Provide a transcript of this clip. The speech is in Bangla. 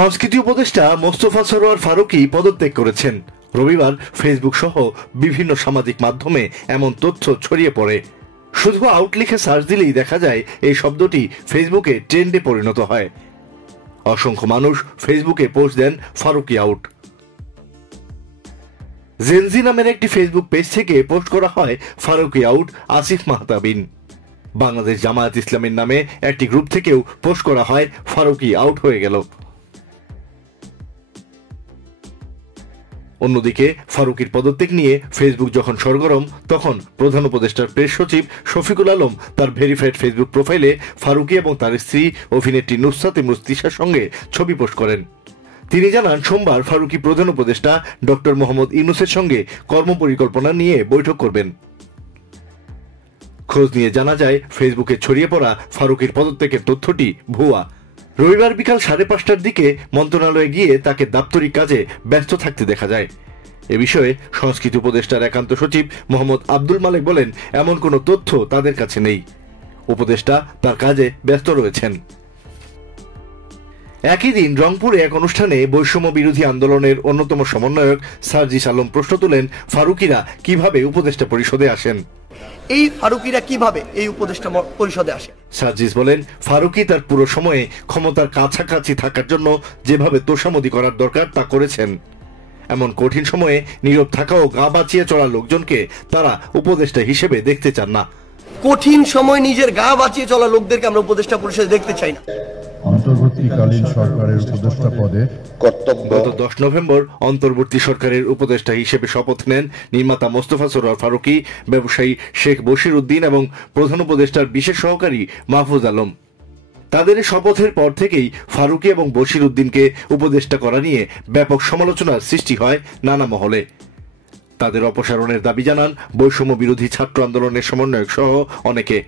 সংস্কৃতি উপদেষ্টা মোস্তফা সরোয়ার ফারুকী পদত্যাগ করেছেন। রবিবার ফেসবুক সহ বিভিন্ন সামাজিক মাধ্যমে এমন তথ্য ছড়িয়ে পড়ে। শুধু আউট লিখে সার্চ দিলেই দেখা যায় এই শব্দটি ফেসবুকে ট্রেন্ডে পরিণত হয়। অসংখ্য মানুষ ফেসবুকে পোস্ট দেন ফারুকী আউট। জেনজি নামের একটি ফেসবুক পেজ থেকে পোস্ট করা হয় ফারুকী আউট আসিফ মাহতাবিন। বাংলাদেশ জামায়াত ইসলামীর নামে একটি গ্রুপ থেকেও পোস্ট করা হয় ফারুকী আউট হয়ে গেল। অন্যদিকে ফারুকীর পদত্যাগ নিয়ে ফেসবুক যখন সরগরম, তখন প্রধান উপদেষ্টার প্রেস সচিব শফিকুল আলম তার ভেরিফাইড ফেসবুক প্রোফাইলে ফারুকী এবং তার স্ত্রী অভিনেত্রী নুসরাত তিশার সঙ্গে ছবি পোস্ট করেন। তিনি জানান, সোমবার ফারুকী প্রধান উপদেষ্টা ডক্টর মোহাম্মদ ইউনূসের সঙ্গে কর্মপরিকল্পনা নিয়ে বৈঠক করবেন। খোঁজ নিয়ে জানা যায়, ফেসবুকে ছড়িয়ে পড়া ফারুকীর পদত্যাগের তথ্যটি ভুয়া। রবিবার বিকাল 5:30টার দিকে মন্ত্রণালয়ে গিয়ে তাকে দাপ্তরিক কাজে ব্যস্ত থাকতে দেখা যায়। এ বিষয়ে সংস্কৃতি উপদেষ্টার একান্ত সচিব মোহাম্মদ আব্দুল মালেক বলেন, এমন কোনো তথ্য তাদের কাছে নেই। উপদেষ্টা তার কাজে ব্যস্ত রয়েছেন। একই দিন রংপুরে এক অনুষ্ঠানে বৈষম্য বিরোধী আন্দোলনের অন্যতম সমন্বয়ক সার্জিস আলম প্রশ্ন তোলেন, ফারুকীরা কিভাবে উপদেষ্টা পরিষদে আসেন? এই ফারুকীরা কিভাবে এই উপদেষ্টা পরিষদে আসে? সার্জিস বলেন, ফারুকী তার পুরো সময়ে ক্ষমতার কাছাকাছি থাকার জন্য যেভাবে তোষামোদি করার দরকার তা করেছেন। এমন কঠিন সময়ে নীরব থাকা ও গা বাঁচিয়ে চলা লোকজনকে তারা উপদেষ্টা হিসেবে দেখতে চান না। কঠিন সময় নিজের গা বাঁচিয়ে চলা লোকদেরকে আমরা উপদেষ্টা পরিষদে দেখতে চাই না। অন্তর্বর্তীকালীন সরকারের উপদেষ্টা পদে কর্তব্য। গত 10 নভেম্বর অন্তর্বর্তী সরকারের উপদেষ্টা হিসেবে শপথ নেন নির্মাতা মোস্তফা সরোয়ার ফারুকী, ব্যবসায়ী শেখ বশির উদ্দিন এবং প্রধান উপদেষ্টার বিশেষ সহকারী মাহফুজ আলম। তাদের শপথের পর থেকেই ফারুকী এবং বশির উদ্দিনকে উপদেষ্টা করা নিয়ে ব্যাপক সমালোচনার সৃষ্টি হয় নানা মহলে। তাদের অপসারণের দাবি জানান বৈষম্য বিরোধী ছাত্র আন্দোলনের সমন্বয়ক সহ অনেকে।